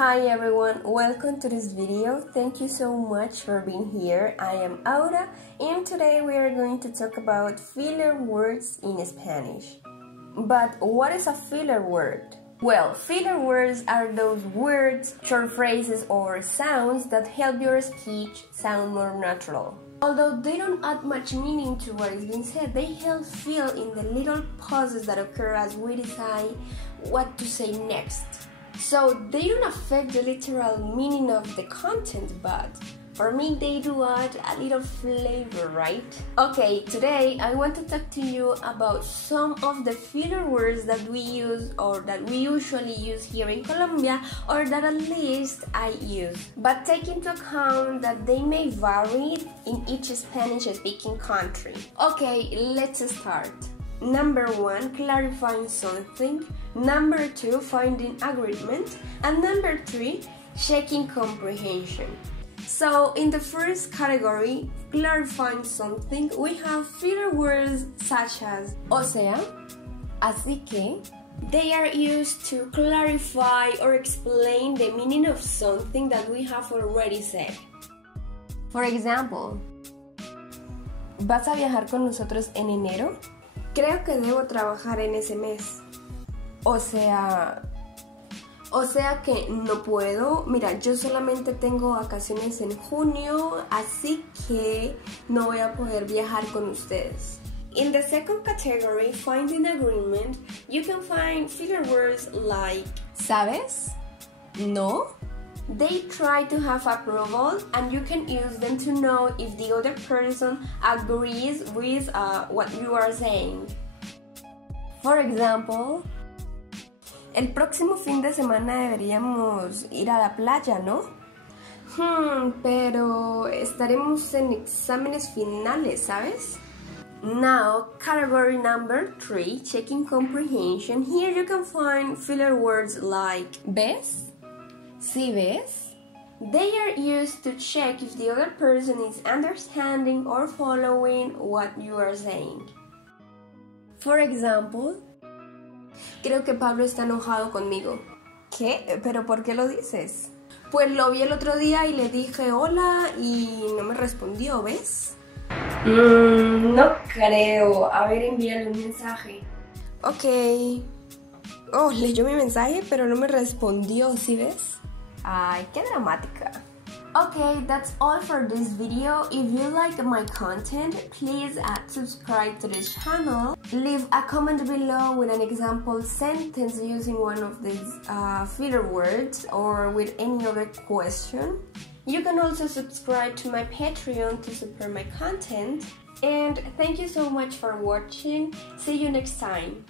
Hi everyone, welcome to this video. Thank you so much for being here. I am Aura and today we are going to talk about filler words in Spanish. But what is a filler word? Well, filler words are those words, short phrases or sounds that help your speech sound more natural. Although they don't add much meaning to what is being said, they help fill in the little pauses that occur as we decide what to say next. So they don't affect the literal meaning of the content, but for me they do add a little flavor, right? Okay, today I want to talk to you about some of the filler words that we use or that we usually use here in Colombia, or that at least I use. But take into account that they may vary in each Spanish-speaking country. Okay, let's start. Number 1, clarifying something. Number 2, finding agreement. And number 3, checking comprehension. So in the first category, clarifying something, we have filler words such as o sea, así que. They are used to clarify or explain the meaning of something that we have already said. For example, ¿vas a viajar con nosotros en enero? Creo que debo trabajar en ese mes. O sea que no puedo. Mira, yo solamente tengo vacaciones en junio, así que no voy a poder viajar con ustedes. In the second category, finding agreement, you can find filler words like ¿sabes? ¿No? They try to have approval, and you can use them to know if the other person agrees with what you are saying. For example, el próximo fin de semana deberíamos ir a la playa, ¿no? Pero estaremos en exámenes finales, ¿sabes? Now, category number 3, checking comprehension. Here you can find filler words like ¿ves? ¿Sí ves? They are used to check if the other person is understanding or following what you are saying. For example, creo que Pablo está enojado conmigo. ¿Qué? ¿Pero por qué lo dices? Pues lo vi el otro día y le dije hola y no me respondió, ¿ves? No creo. A ver, envíale un mensaje. Ok. Oh, leyó mi mensaje, pero no me respondió, ¿sí ves? Ay, qué dramática. Okay, that's all for this video. If you like my content, please subscribe to this channel. Leave a comment below with an example sentence using one of these filler words or with any other question. You can also subscribe to my Patreon to support my content. And thank you so much for watching. See you next time.